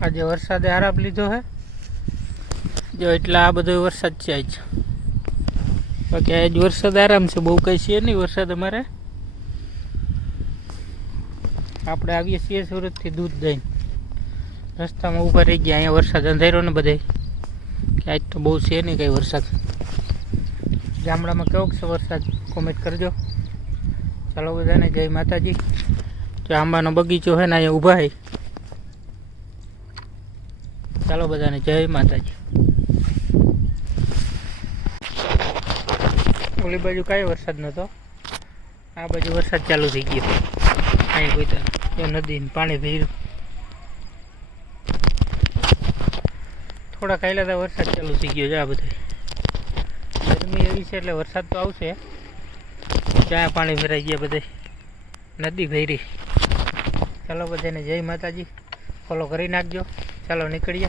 આજે વરસાદે આરામ લીધો હે જો એટલે આ બધો વરસાદ છે આજ બાકી આજ વરસાદ આરામ છે બહુ કઈ છે નહીં વરસાદ અમારે આપણે આવીએ છીએ સુરતથી દૂધ દઈને રસ્તામાં ઊભા રહી ગયા અહીંયા વરસાદ અંધાર્યો ને બધે કે આજ તો બહુ છે નહીં કંઈ વરસાદ ગામડામાં કેવો છે વરસાદ કોમેન્ટ કરજો ચાલો બધાને જય માતાજી જો આંબાનો બગીચો છે ને અહીંયા ઊભા છે ચાલો બધાને જય માતાજી ઓલી બાજુ કાંઈ વરસાદ નહોતો આ બાજુ વરસાદ ચાલુ થઈ ગયો અહીં કોઈ તો નદીને પાણી ભર્યું થોડા કાયલા તો વરસાદ ચાલુ થઈ ગયો છે આ બધા ગરમી એવી છે એટલે વરસાદ તો આવશે જ્યાં પાણી ભરાઈ ગયા બધે નદી ભરી ચાલો બધાને જય માતાજી ફોલો કરી નાખજો ચાલો નીકળીએ